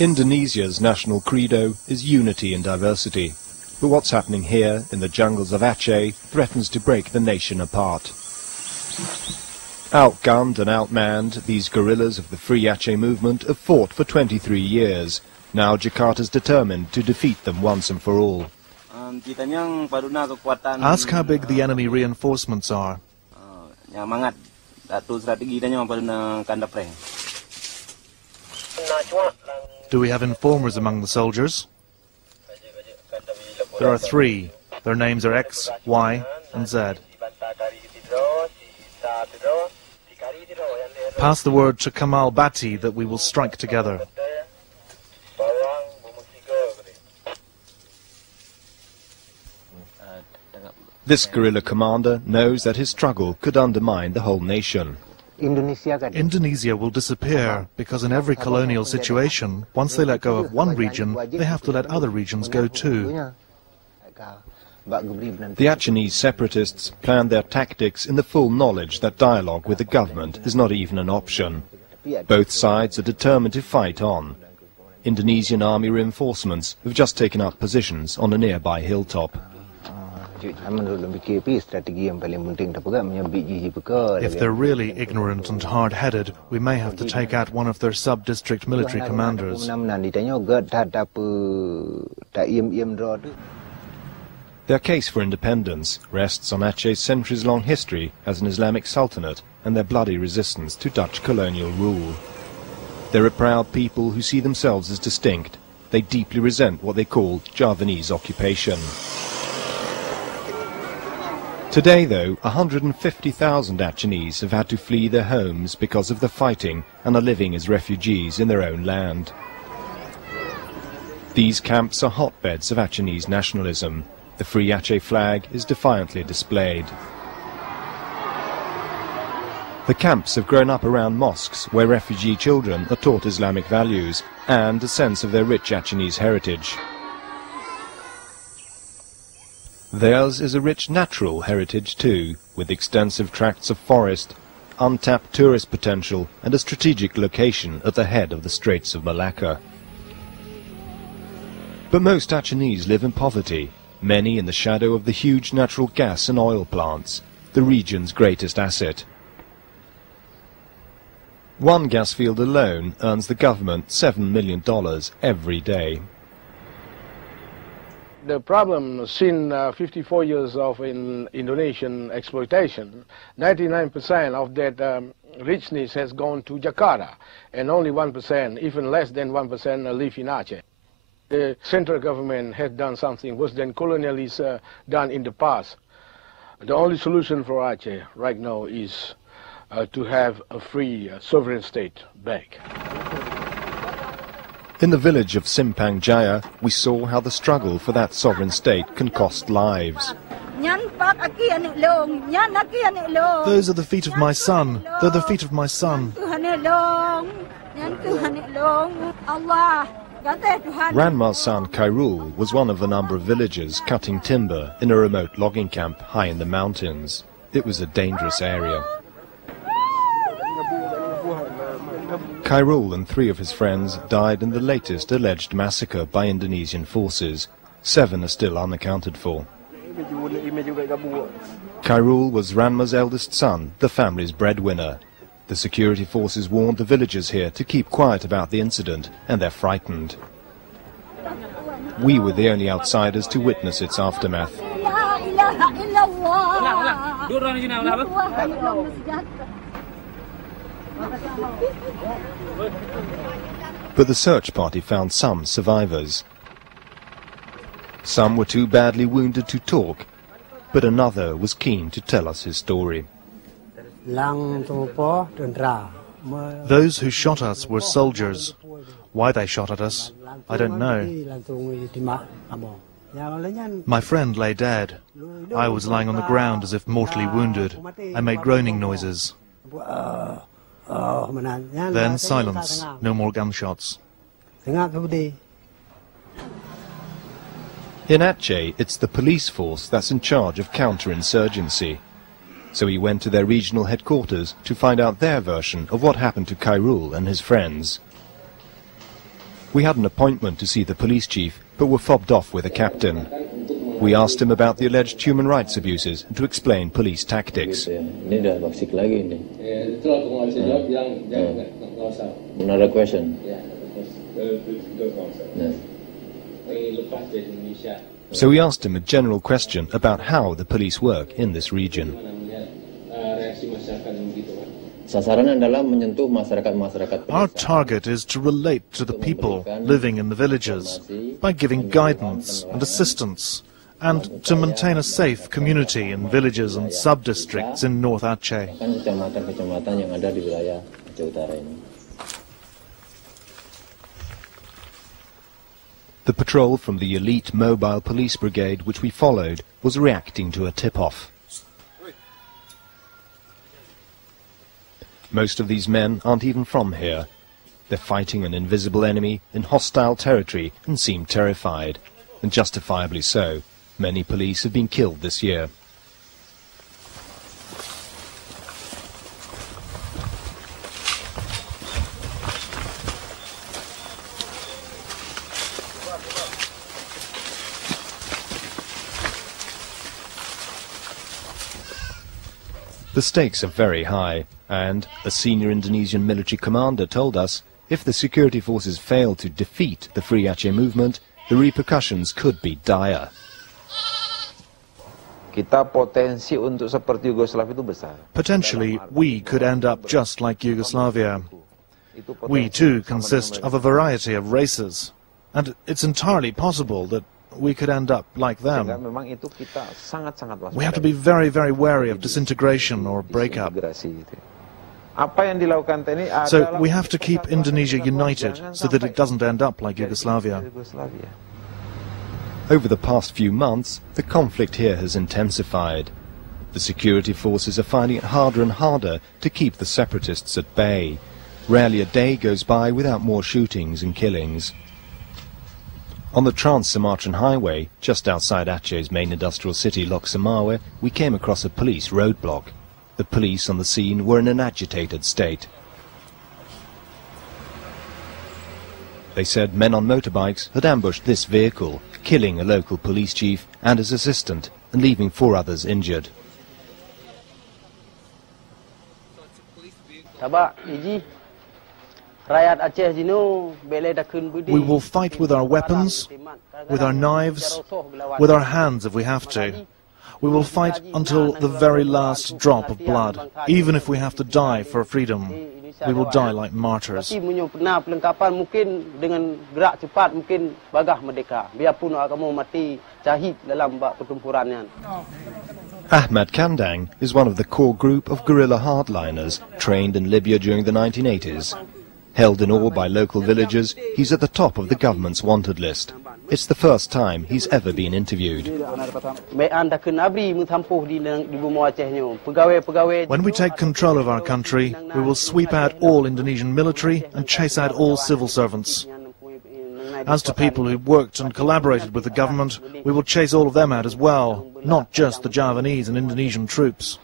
Indonesia's national credo is unity in diversity. But what's happening here in the jungles of Aceh threatens to break the nation apart. Outgunned and outmanned, these guerrillas of the Free Aceh movement have fought for 23 years. Now Jakarta's determined to defeat them once and for all. Ask how big the enemy reinforcements are. Do we have informers among the soldiers? There are 3. Their names are X, Y, and Z. Pass the word to Kamal Bati that we will strike together. This guerrilla commander knows that his struggle could undermine the whole nation. Indonesia will disappear because in every colonial situation, once they let go of one region, they have to let other regions go too. The Achenese separatists planned their tactics in the full knowledge that dialogue with the government is not even an option. Both sides are determined to fight on. Indonesian army reinforcements have just taken up positions on a nearby hilltop. If they're really ignorant and hard-headed, we may have to take out one of their sub-district military commanders. Their case for independence rests on Aceh's centuries-long history as an Islamic sultanate and their bloody resistance to Dutch colonial rule. They're a proud people who see themselves as distinct. They deeply resent what they call Javanese occupation. Today, though, 150,000 Achenese have had to flee their homes because of the fighting and are living as refugees in their own land. These camps are hotbeds of Achenese nationalism. The Free Aceh flag is defiantly displayed. The camps have grown up around mosques where refugee children are taught Islamic values and a sense of their rich Achenese heritage. Theirs is a rich natural heritage too, with extensive tracts of forest, untapped tourist potential and a strategic location at the head of the Straits of Malacca. But most Achenese live in poverty, many in the shadow of the huge natural gas and oil plants, the region's greatest asset. One gas field alone earns the government $7 million every day. The problem, since 54 years of Indonesian exploitation, 99% of that richness has gone to Jakarta, and only 1%, even less than 1%, live in Aceh. The central government has done something worse than colonialists done in the past. The only solution for Aceh right now is to have a free sovereign state back. In the village of Simpang Jaya, we saw how the struggle for that sovereign state can cost lives. Those are the feet of my son. They're the feet of my son. Ranma's son Khairul was one of a number of villagers cutting timber in a remote logging camp high in the mountains. It was a dangerous area. Khairul and 3 of his friends died in the latest alleged massacre by Indonesian forces. 7 are still unaccounted for. Khairul was Ranma's eldest son, the family's breadwinner. The security forces warned the villagers here to keep quiet about the incident, and they're frightened. We were the only outsiders to witness its aftermath. But the search party found some survivors. Some were too badly wounded to talk, but another was keen to tell us his story. Those who shot us were soldiers. Why they shot at us, I don't know. My friend lay dead. I was lying on the ground as if mortally wounded. I made groaning noises. Then silence, no more gunshots. In Aceh, it's the police force that's in charge of counterinsurgency. So he went to their regional headquarters to find out their version of what happened to Khairul and his friends. We had an appointment to see the police chief, but were fobbed off with a captain. We asked him about the alleged human rights abuses and to explain police tactics. Another question. So we asked him a general question about how the police work in this region. Our target is to relate to the people living in the villages by giving guidance and assistance, and to maintain a safe community in villages and sub-districts in North Aceh. The patrol from the elite mobile police brigade which we followed was reacting to a tip-off. Most of these men aren't even from here. They're fighting an invisible enemy in hostile territory and seem terrified, and justifiably so. Many police have been killed this year. The stakes are very high, and a senior Indonesian military commander told us if the security forces fail to defeat the Free Aceh movement, the repercussions could be dire. Potentially, we could end up just like Yugoslavia. We too consist of a variety of races, and it's entirely possible that we could end up like them. We have to be very, very wary of disintegration or breakup. So we have to keep Indonesia united so that it doesn't end up like Yugoslavia. Over the past few months, the conflict here has intensified. The security forces are finding it harder and harder to keep the separatists at bay. Rarely a day goes by without more shootings and killings. On the Trans-Sumatran Highway, just outside Aceh's main industrial city, Lok Sumawe, we came across a police roadblock. The police on the scene were in an agitated state. They said men on motorbikes had ambushed this vehicle, killing a local police chief and his assistant, and leaving 4 others injured. We will fight with our weapons, with our knives, with our hands if we have to. We will fight until the very last drop of blood, even if we have to die for freedom. We will die like martyrs. Ahmad Kandang is one of the core group of guerrilla hardliners trained in Libya during the 1980s. Held in awe by local villagers, he's at the top of the government's wanted list. It's the first time he's ever been interviewed. When we take control of our country, we will sweep out all Indonesian military and chase out all civil servants. As to people who worked and collaborated with the government, we will chase all of them out as well, not just the Javanese and Indonesian troops.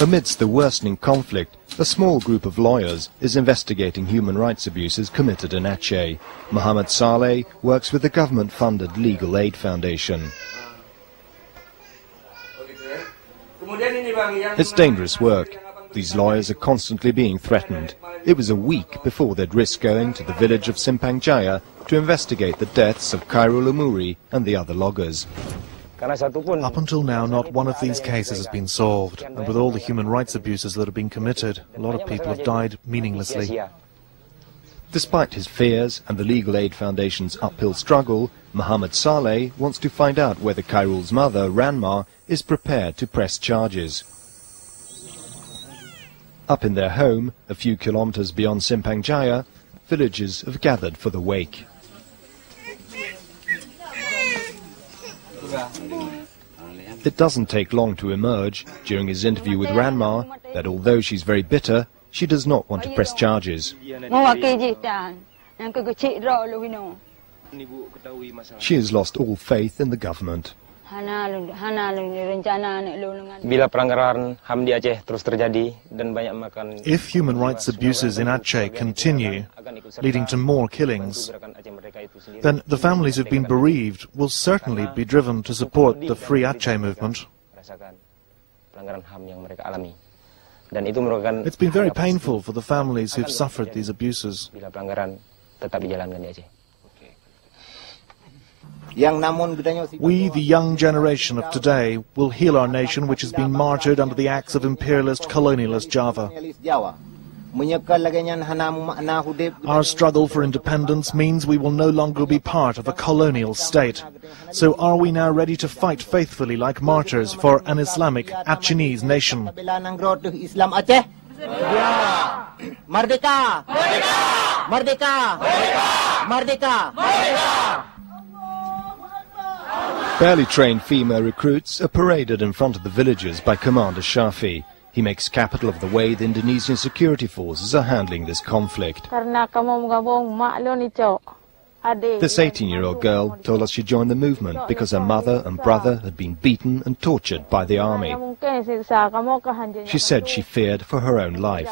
Amidst the worsening conflict, a small group of lawyers is investigating human rights abuses committed in Aceh. Muhammad Saleh works with the government-funded Legal Aid Foundation. It's dangerous work. These lawyers are constantly being threatened. It was a week before they'd risk going to the village of Simpang Jaya to investigate the deaths of Khairul Umuri and the other loggers. Up until now, not one of these cases has been solved, and with all the human rights abuses that have been committed, a lot of people have died meaninglessly. Despite his fears and the Legal Aid Foundation's uphill struggle, Muhammad Saleh wants to find out whether Khairul's mother, Ranma, is prepared to press charges. Up in their home, a few kilometers beyond Simpang Jaya, villagers have gathered for the wake. It doesn't take long to emerge, during his interview with Ranma, that although she's very bitter, she does not want to press charges. She has lost all faith in the government. If human rights abuses in Aceh continue, leading to more killings, then the families who've been bereaved will certainly be driven to support the Free Aceh movement. It's been very painful for the families who've suffered these abuses. We, the young generation of today, will heal our nation which has been martyred under the acts of imperialist, colonialist Java. Our struggle for independence means we will no longer be part of a colonial state. So are we now ready to fight faithfully like martyrs for an Islamic Achenese nation? Merdeka! Merdeka! Merdeka! Barely trained female recruits are paraded in front of the villages by Commander Shafi. He makes capital of the way the Indonesian security forces are handling this conflict. This 18-year-old girl told us she joined the movement because her mother and brother had been beaten and tortured by the army. She said she feared for her own life.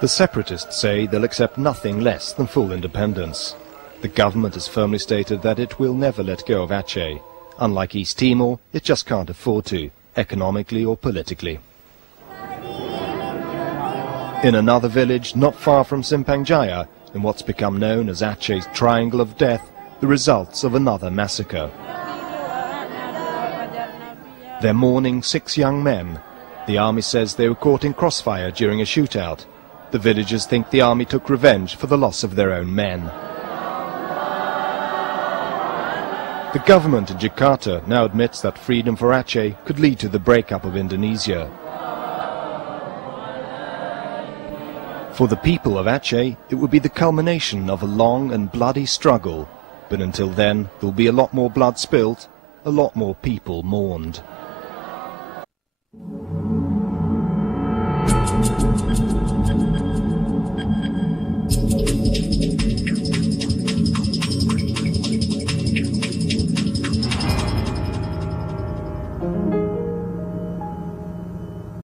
The separatists say they'll accept nothing less than full independence. The government has firmly stated that it will never let go of Aceh. Unlike East Timor, it just can't afford to, economically or politically. In another village not far from Simpang Jaya, in what's become known as Aceh's Triangle of Death, the results of another massacre. They're mourning 6 young men. The army says they were caught in crossfire during a shootout. The villagers think the army took revenge for the loss of their own men. The government in Jakarta now admits that freedom for Aceh could lead to the breakup of Indonesia. For the people of Aceh, it would be the culmination of a long and bloody struggle. But until then, there'll be a lot more blood spilt, a lot more people mourned.